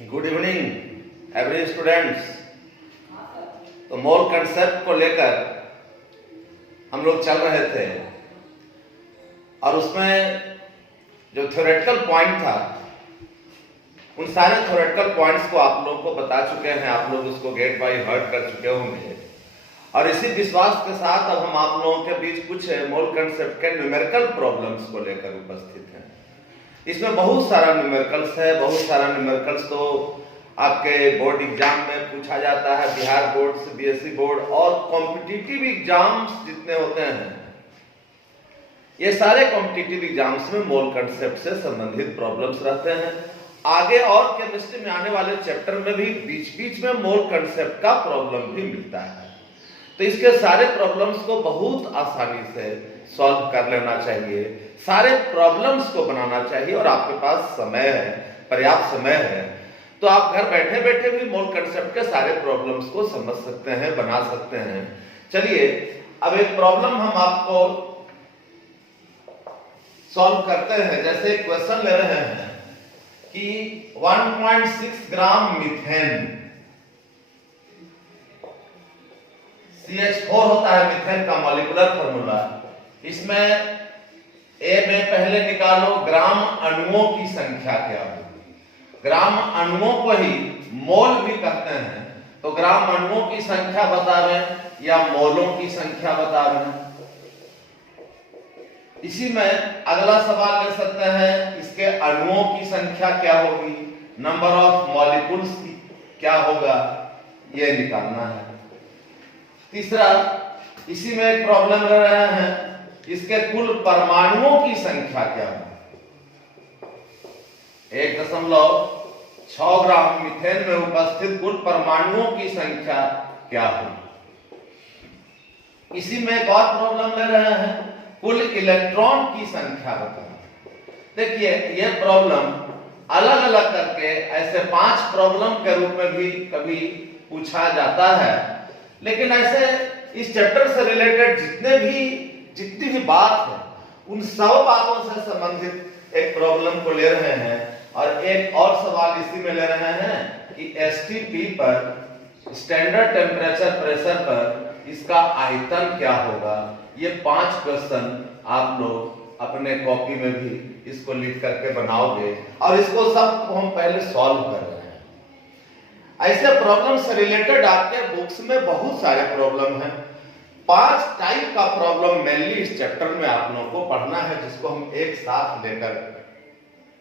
Good evening every students. तो मोल concept को लेकर हम लोग चल रहे थे और उसमें जो थ्योरेटिकल पॉइंट था उन सारे थ्योरेटिकल पॉइंट्स को आप लोगों को बता चुके हैं। आप लोग उसको गेट बाय हार्ट कर चुके होंगे और इसी विश्वास के साथ अब हम आप लोगों के बीच कुछ मोल कंसेप्ट के न्यूमेरिकल प्रॉब्लम्स को लेकर उपस्थित हैं। इसमें बहुत सारा न्यूमेरिकल्स है। बहुत सारा न्यूमेरिकल्स तो आपके बोर्ड एग्जाम में पूछा जाता है, बिहार बोर्ड, सीबीएसई बोर्ड और कॉम्पिटिटिव एग्जाम्स जितने होते हैं ये सारे कॉम्पिटिटिव एग्जाम्स में मोल कंसेप्ट से संबंधित प्रॉब्लम्स रहते हैं। आगे और केमिस्ट्री में आने वाले चैप्टर में भी बीच बीच में मोल कंसेप्ट का प्रॉब्लम भी मिलता है। तो इसके सारे प्रॉब्लम्स को बहुत आसानी से सॉल्व कर लेना चाहिए, सारे प्रॉब्लम्स को बनाना चाहिए और आपके पास समय है, पर्याप्त समय है, तो आप घर बैठे बैठे भी मोल कंसेप्ट के सारे प्रॉब्लम्स को समझ सकते हैं, बना सकते हैं। चलिए अब एक प्रॉब्लम हम आपको सॉल्व करते हैं। जैसे क्वेश्चन ले रहे हैं कि 1.6 ग्राम मीथेन, CH4 होता है मीथेन का मॉलिक्यूलर फार्मूला। इसमें ए में पहले निकालो ग्राम अणुओं की संख्या क्या होगी। ग्राम अणुओं को ही मोल भी कहते हैं, तो ग्राम अणुओं की संख्या बता रहे हैं या मोलों की संख्या बता रहे हैं। इसी में अगला सवाल ले सकते हैं, इसके अणुओं की संख्या क्या होगी, नंबर ऑफ मॉलिक्यूल्स की क्या होगा, ये निकालना है। तीसरा, इसी में एक प्रॉब्लम ले रहे हैं, इसके कुल परमाणुओं की संख्या क्या होगी। 1.6 ग्राम मीथेन में उपस्थित कुल परमाणुओं की संख्या क्या होगी। इसी में एक और प्रॉब्लम ले रहे हैं, कुल इलेक्ट्रॉन की संख्या बताना। देखिए ये प्रॉब्लम अलग अलग करके ऐसे 5 प्रॉब्लम के रूप में भी कभी पूछा जाता है, लेकिन ऐसे इस चैप्टर से रिलेटेड जितनी भी बात है उन सब बातों से संबंधित एक प्रॉब्लम को ले रहे हैं। और एक और सवाल इसी में ले रहे हैं कि एसटीपी पर, स्टैंडर्ड टेम्परेचर प्रेशर पर इसका आयतन क्या होगा। ये 5 क्वेश्चन आप लोग अपने कॉपी में भी इसको लिख करके बनाओगे और इसको सब हम पहले सॉल्व कर रहे हैं। ऐसे प्रॉब्लम से रिलेटेड आपके बुक्स में बहुत सारे प्रॉब्लम हैं। 5 टाइप का प्रॉब्लम मेनली इस चैप्टर में आप लोगों को पढ़ना है, जिसको हम एक साथ लेकर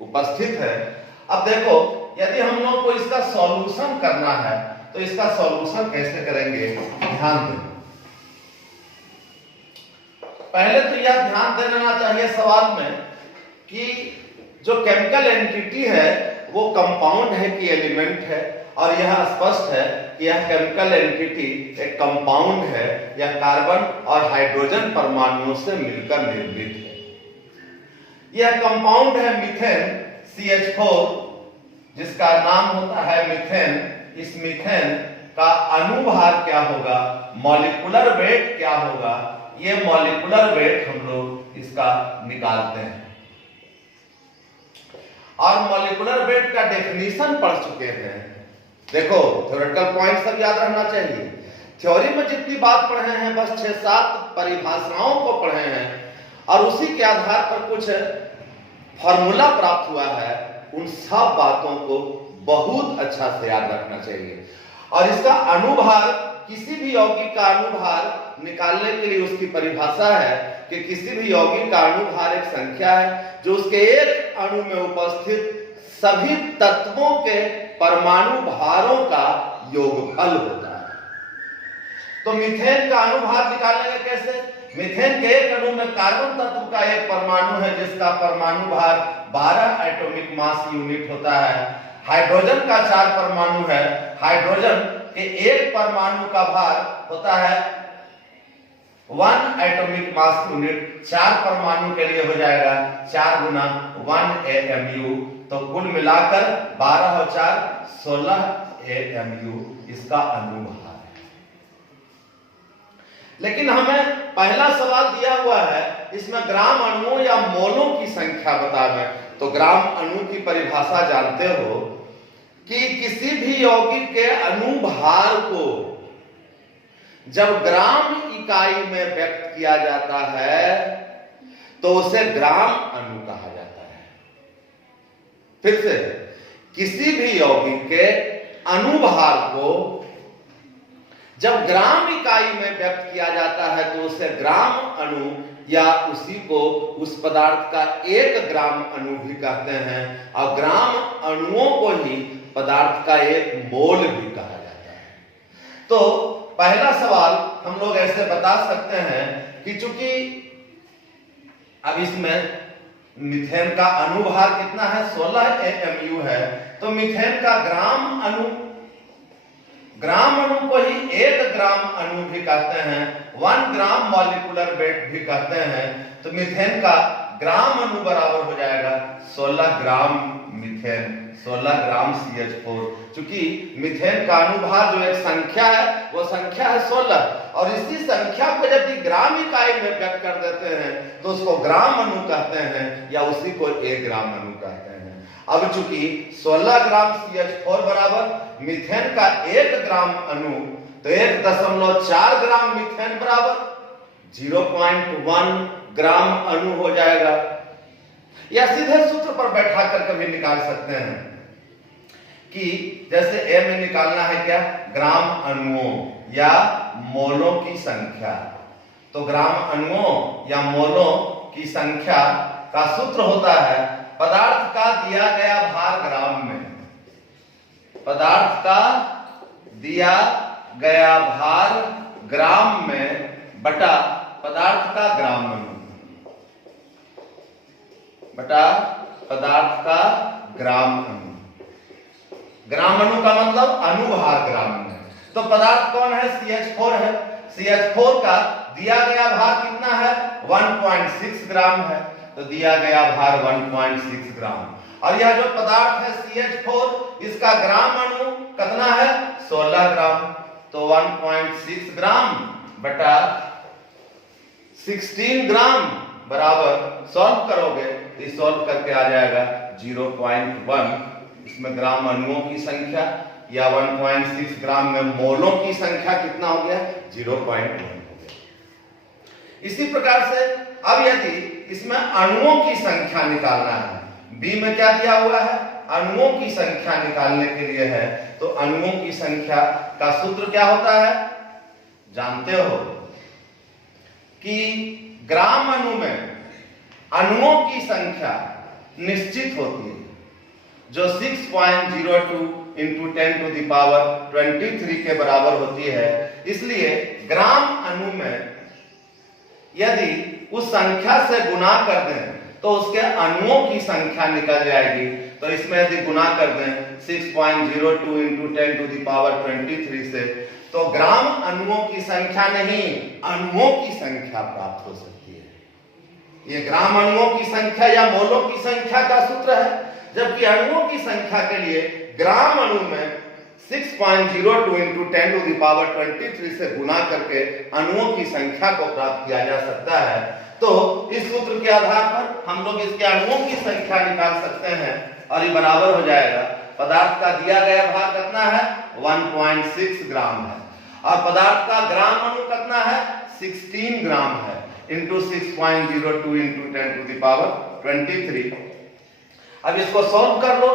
उपस्थित है। अब देखो, यदि हम लोग को इसका सॉल्यूशन करना है तो इसका सॉल्यूशन कैसे करेंगे, ध्यान दें। पहले तो यह ध्यान दे लेना चाहिए सवाल में कि जो केमिकल एंटिटी है वो कंपाउंड है कि एलिमेंट है, और यह स्पष्ट है कि यह केमिकल एंटिटी एक कंपाउंड है या कार्बन और हाइड्रोजन परमाणुओं से मिलकर निर्मित है। यह कंपाउंड है मीथेन CH4, जिसका नाम होता है मीथेन। इस मीथेन का अणुभार क्या होगा, मॉलिक्यूलर वेट क्या होगा, ये मॉलिक्यूलर वेट हम लोग इसका निकालते हैं। और मॉलिक्यूलर वेट का डेफिनेशन पढ़ चुके हैं। देखो थ्योरेटिकल पॉइंट सब याद रहना चाहिए। थ्योरी में जितनी बात पढ़े हैं बस 6-7 परिभाषाओं को पढ़े हैं और उसी के आधार पर कुछ फॉर्मूला प्राप्त हुआ है। उन सब बातों को बहुत अच्छा से याद रखना चाहिए। और इसका अणुभार, किसी भी यौगिक का अणुभार निकालने के लिए उसकी परिभाषा है कि किसी भी यौगिक का अणुभार एक संख्या है जो उसके एक अणु में उपस्थित सभी तत्वों के परमाणु भारों का योगफल होता है। तो मीथेन का अणुभार निकालेंगे कैसे। मीथेन के एक अणु में कार्बन तत्व का एक परमाणु है जिसका परमाणु भार 12 एटॉमिक मास यूनिट होता है। हाइड्रोजन का 4 परमाणु है। हाइड्रोजन के एक परमाणु का भार होता है 1 एटॉमिक मास यूनिट। 4 परमाणु के लिए हो जाएगा 4 गुना 1 AMU, तो कुल मिलाकर 12 और 4 16 AMU इसका अणुभार है। लेकिन हमें पहला सवाल दिया हुआ है, इसमें ग्राम अणुओं या मोलों की संख्या बता दें। तो ग्राम अणु की परिभाषा जानते हो कि किसी भी यौगिक के अनुभार को जब ग्राम इकाई में व्यक्त किया जाता है तो उसे ग्राम अणु कहा जाता है। फिर से, किसी भी यौगिक के अनुभार को जब ग्राम इकाई में व्यक्त किया जाता है तो उसे ग्राम अणु या उसी को उस पदार्थ का 1 ग्राम अणु भी कहते हैं, और ग्राम अणुओं को ही पदार्थ का 1 मोल भी कहा जाता है। तो पहला सवाल हम लोग ऐसे बता सकते हैं कि चूंकि अब इसमें मीथेन का अनुभार कितना है, 16 AMU है, तो मीथेन का ग्राम अणु को ही 1 ग्राम अणु भी कहते हैं, 1 ग्राम मॉलिक्यूलर वेट भी कहते हैं। तो मीथेन का ग्राम अणु बराबर हो जाएगा 16 ग्राम मीथेन, 16 ग्राम CH4। चूंकि मीथेन का अनुभार जो एक संख्या है वो संख्या है 16, और इसी संख्या को यदि ग्राम इकाई में व्यक्त कर देते हैं तो उसको ग्राम अणु कहते हैं या उसी को 1 ग्राम अणु कहते हैं। अब चूंकि 16 ग्राम CH4 बराबर मीथेन का 1 ग्राम अणु, तो 1.4 ग्राम मीथेन बराबर 0.1 ग्राम अणु हो जाएगा। या सीधे सूत्र पर बैठा कर कभी निकाल सकते हैं कि जैसे A में निकालना है क्या, ग्राम अणुओं या मोलों की संख्या। तो ग्राम अणुओं या मोलों की संख्या का सूत्र होता है पदार्थ का दिया गया भार ग्राम में, पदार्थ का दिया गया भार ग्राम में बटा पदार्थ का ग्राम अणु, बटा पदार्थ का ग्राम अणु। ग्राम अणु का मतलब अनुभार ग्राम में। तो पदार्थ कौन है, CH4 है। CH4 का दिया गया भार कितना है, 1.6 ग्राम है। तो दिया गया भार 1.6 ग्राम, और यह जो पदार्थ है CH4 इसका ग्राम अणु कितना है, 16 ग्राम। तो 1.6 ग्राम बटा 16 ग्राम बराबर, सॉल्व करोगे तो सॉल्व करके आ जाएगा 0.1। इसमें ग्राम अणुओं की संख्या या 1.6 ग्राम में मोलों की संख्या कितना हो गया, 0.1 हो गया। इसी प्रकार से अब यदि इसमें अणुओं की संख्या निकालना है, बी में क्या दिया हुआ है, अणुओं की संख्या निकालने के लिए है, तो अणुओं की संख्या का सूत्र क्या होता है, जानते हो कि ग्राम अणु में अणुओं की संख्या निश्चित होती है जो 6.02 × 10⁻23 के बराबर होती है। इसलिए ग्राम अणु में यदि उस संख्या से गुणा कर दें तो उसके अणुओं की संख्या निकल जाएगी। तो इसमें यदि गुणा कर दें 6.02 × 10⁻23 से, तो ग्राम अणुओं की संख्या नहीं, अणुओं की संख्या प्राप्त हो सकती है। ये ग्राम अणुओं की संख्या या मोलों की संख्या का सूत्र है, जबकि अणुओं की संख्या के लिए ग्राम अणु में 6.02 × 10⁻23 से गुणा करके अणुओं की संख्या को प्राप्त किया जा सकता है। तो इस सूत्र के आधार पर हम लोग इसके अणुओं की संख्या निकाल सकते हैं, और ये बराबर हो जाएगा, पदार्थ का दिया गया भार कितना है, 1.6 ग्राम है, और पदार्थ का ग्राम अणु कितना है, 16 ग्राम है, इंटू 6.02 × 10⁻23। अब इसको सॉल्व कर लो।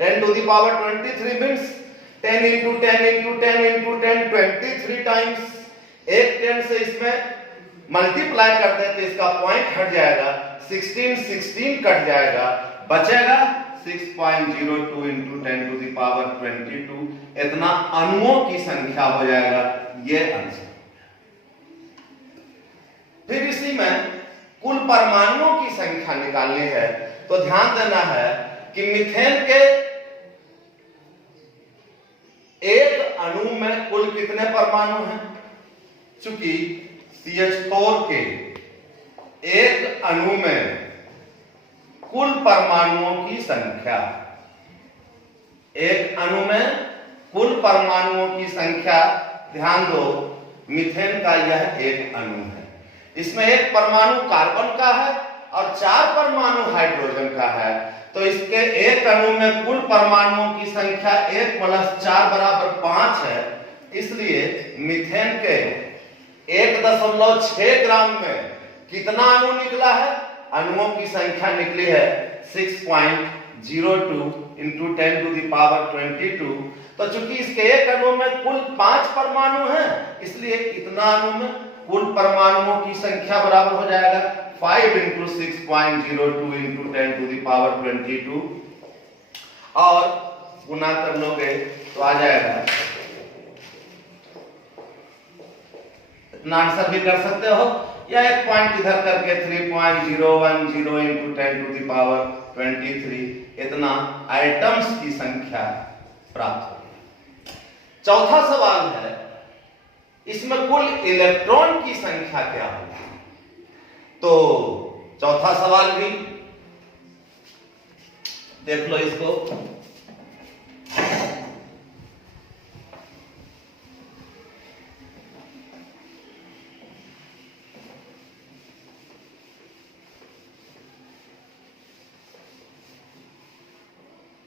10⁻23 मीन्स 10 × 10 × 10 × 10 23 टाइम्स। एक 10 से इसमें मल्टीप्लाई कर दें तो इसका पॉइंट हट जाएगा, 16 कट जाएगा, बचेगा 6.02 × 10⁻22। इतना अणुओं की संख्या हो जाएगा ये आंसर। फिर इसी में कुल परमाणुओं की संख्या निकालनी है, तो ध्यान देना है कि मीथेन के एक अणु में कुल कितने परमाणु हैं। चूंकि CH4 के एक अणु में कुल परमाणुओं की संख्या, एक अणु में कुल परमाणुओं की संख्या, ध्यान दो मीथेन का यह एक अणु है, इसमें एक परमाणु कार्बन का है और 4 परमाणु हाइड्रोजन का है। तो इसके एक अणु में कुल परमाणुओं की संख्या 1 + 4 = 5 है। इसलिए मीथेन के 1.6 ग्राम में कितना अणु निकला है? अणुओं की संख्या निकली है 6.02 × 10⁻²2। तो चूंकि इसके एक अणु में कुल 5 परमाणु हैं, इसलिए इतना अणु में कुल परमाणुओं की संख्या बराबर हो जाएगा 5 × 6.02 × 10⁻²2 और गुना कर लोगे तो आ जाएगा। इतना आंसर भी कर सकते हो या एक पॉइंट इधर करके 3.010 × 10⁻23 इतना आइटम्स की संख्या प्राप्त होगी। चौथा सवाल है, इसमें कुल इलेक्ट्रॉन की संख्या क्या होगी? तो चौथा सवाल भी देख लो इसको।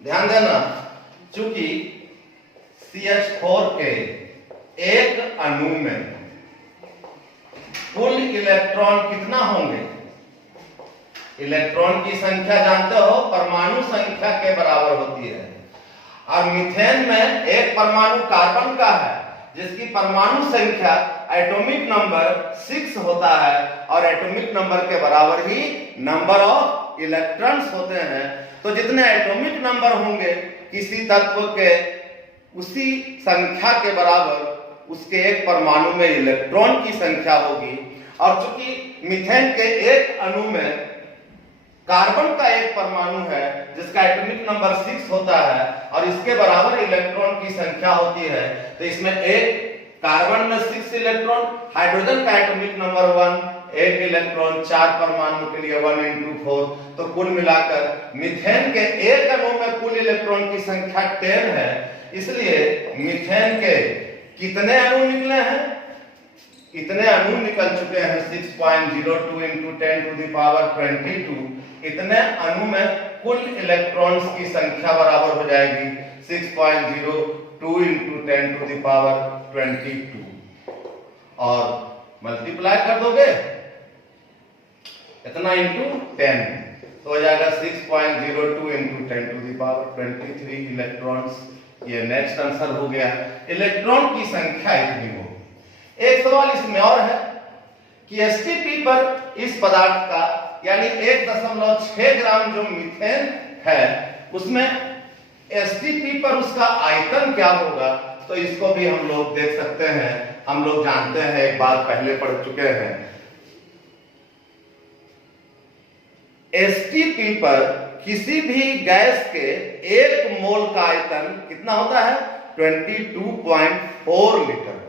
ध्यान देना, चूंकि CH4 के एक अणु में कुल इलेक्ट्रॉन कितना होंगे? इलेक्ट्रॉन की संख्या जानते हो परमाणु संख्या के बराबर होती है, और मीथेन में एक परमाणु कार्बन का है जिसकी परमाणु संख्या एटॉमिक नंबर 6 होता है, और एटॉमिक नंबर के बराबर ही नंबर ऑफ इलेक्ट्रॉन्स होते हैं। तो जितने एटॉमिक नंबर होंगे किसी तत्व के, उसी संख्या के बराबर उसके एक परमाणु में इलेक्ट्रॉन की संख्या होगी। और चूंकि मीथेन के एक अणु में कार्बन का एक परमाणु है जिसका एटॉमिक नंबर 6 होता है और इसके बराबर इलेक्ट्रॉन की संख्या होती है, तो इसमें एक कार्बन में 6 इलेक्ट्रॉन, हाइड्रोजन का एटॉमिक नंबर 1, एक इलेक्ट्रॉन, 4 परमाणु के लिए 1 × 4। तो कुल मिलाकर मीथेन के एक अणु में कुल इलेक्ट्रॉन की संख्या 10 है। इसलिए मीथेन के कितने अणु निकले हैं? इतने अणु निकल चुके हैं 6.02 × 10⁻22। इतने अणु में कुल इलेक्ट्रॉन्स की संख्या बराबर हो जाएगी 6.02 × 10⁻22 और मल्टीप्लाई कर दोगे इतना इंटू 10 तो हो जाएगा 6.02 × 10⁻23 इलेक्ट्रॉन्स। ये नेक्स्ट आंसर हो गया। इलेक्ट्रॉन की संख्या इतनी हो। एक सवाल इसमें और है कि एसटीपी पर इस पदार्थ का यानी 1.6 ग्राम जो मीथेन है उसमें एसटीपी पर उसका आयतन क्या होगा? तो इसको भी हम लोग देख सकते हैं। हम लोग जानते हैं, एक बात पहले पढ़ चुके हैं, एसटीपी पर किसी भी गैस के 1 मोल का आयतन कितना होता है? 22.4 लीटर होता है।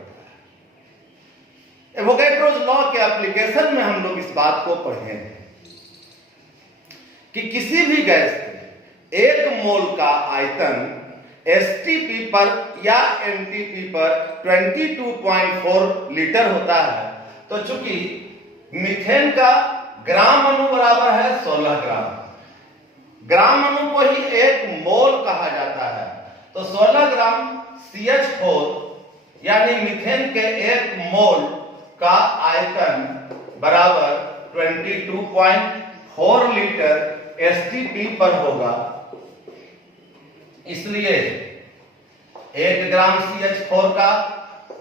एवोगैड्रोस लॉ के एप्लीकेशन में हम लोग इस बात को पढ़े हैं कि किसी भी गैस के 1 मोल का आयतन एसटीपी पर या एमटीपी पर 22.4 लीटर होता है। तो चूंकि मीथेन का ग्राम अणु बराबर है 16 ग्राम, ग्राम अणु को ही 1 मोल कहा जाता है, तो 16 ग्राम CH4 यानी मीथेन के 1 मोल का आयतन बराबर 22.4 लीटर एसटीपी पर होगा। इसलिए 1 ग्राम CH4 का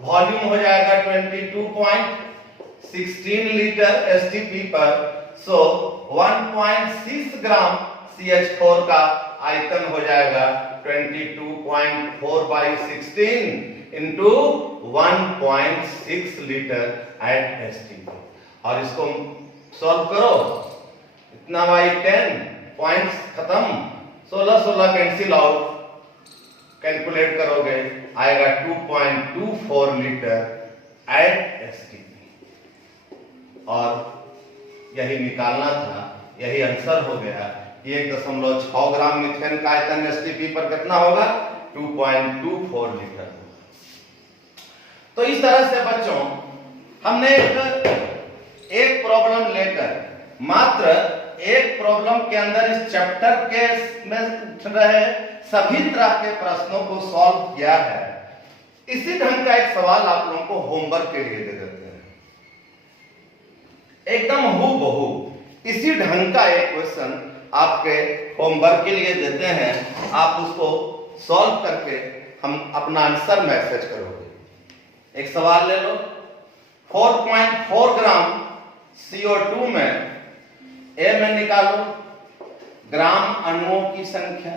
वॉल्यूम हो जाएगा 22.16 लीटर एसटीपी पर। सो 1.6 ग्राम CH4 का आयतन हो जाएगा 22.4/16 इंटू 1.6 लीटर एट एसटीपी। और इसको सॉल्व करो, इतना बाई 10 पॉइंट्स खत्म, 16 कैंसिल आउट, कैलकुलेट करोगे आएगा 2.24 लीटर एट एसटीपी। और यही निकालना था, यही आंसर हो गया। 1.6 ग्राम मीथेन का आयतन एसटीपी पर कितना होगा? 2.24 लीटर। तो इस तरह से बच्चों हमने एक प्रॉब्लम लेकर मात्र एक प्रॉब्लम के अंदर इस चैप्टर के में उठ रहे सभी तरह के प्रश्नों को सॉल्व किया है। इसी ढंग का एक सवाल आप लोगों को होमवर्क के लिए दे देते हैं, एकदम हूबहू इसी ढंग का एक क्वेश्चन आपके होमवर्क के लिए देते हैं। आप उसको सॉल्व करके हम अपना आंसर मैसेज करोगे। एक सवाल ले लो, 4.4 ग्राम CO2 में ए में निकालो ग्राम अणुओं की संख्या।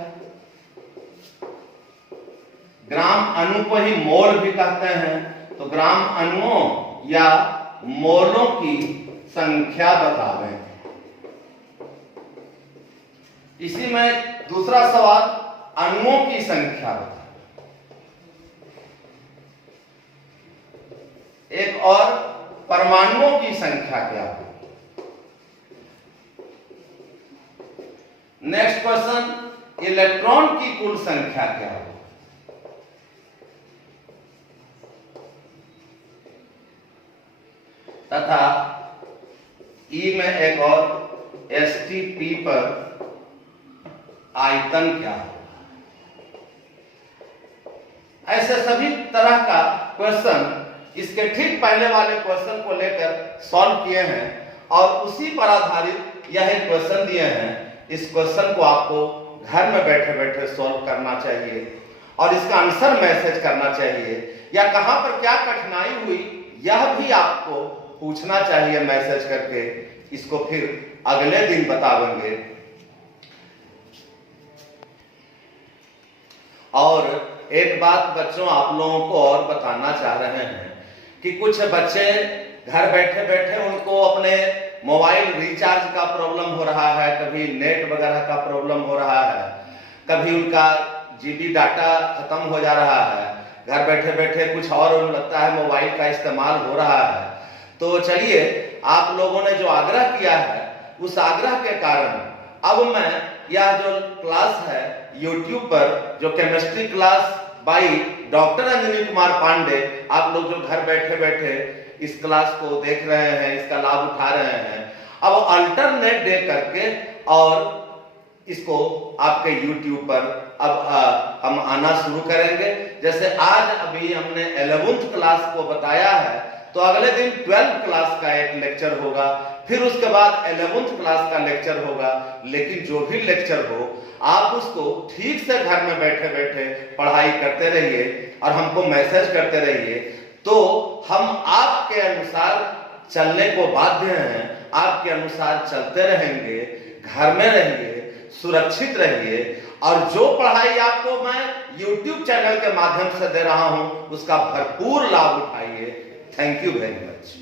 ग्राम अणु को ही मोल भी कहते हैं, तो ग्राम अणुओं या मोलों की संख्या बता दें। इसी में दूसरा सवाल, अणुओं की संख्या बता। एक और, परमाणुओं की संख्या क्या है। नेक्स्ट क्वेश्चन, इलेक्ट्रॉन की कुल संख्या क्या है। तथा ई में एक और, STP पर आयतन क्या है। ऐसे सभी तरह का क्वेश्चन इसके ठीक पहले वाले क्वेश्चन को लेकर सॉल्व किए हैं और उसी पर आधारित यह एक क्वेश्चन दिए हैं। इस क्वेश्चन को आपको घर में बैठे बैठे सॉल्व करना चाहिए और इसका आंसर मैसेज करना चाहिए, या कहां पर क्या कठिनाई हुई यह भी आपको पूछना चाहिए मैसेज करके। इसको फिर अगले दिन बताएंगे। और एक बात बच्चों आप लोगों को और बताना चाह रहे हैं कि कुछ बच्चे घर बैठे बैठे उनको अपने मोबाइल रिचार्ज का प्रॉब्लम हो रहा है, कभी नेट वगैरह का प्रॉब्लम हो रहा है, कभी उनका जीबी डाटा खत्म हो जा रहा है, घर बैठे बैठे कुछ और लगता है मोबाइल का इस्तेमाल हो रहा है। तो चलिए, आप लोगों ने जो आग्रह किया है उस आग्रह के कारण अब मैं यह जो क्लास है YouTube पर, जो chemistry class by doctor Anjani Kumar Pandey, आप लोग जो घर बैठे बैठे इस क्लास को देख रहे हैं, इसका लाभ उठा रहे हैं, अब अल्टरनेट डे करके और इसको आपके YouTube पर अब हम आना शुरू करेंगे। जैसे आज अभी हमने 11th क्लास को बताया है, तो अगले दिन 12th क्लास का एक लेक्चर होगा, फिर उसके बाद 11th क्लास का लेक्चर होगा। लेकिन जो भी लेक्चर हो आप उसको ठीक से घर में बैठे बैठे पढ़ाई करते रहिए और हमको मैसेज करते रहिए, तो हम आपके अनुसार चलने को बाध्य हैं। आपके अनुसार चलते रहेंगे, घर में रहिए, सुरक्षित रहिए, और जो पढ़ाई आपको मैं YouTube चैनल के माध्यम से दे रहा हूं उसका भरपूर लाभ उठाइए। Thank you very much.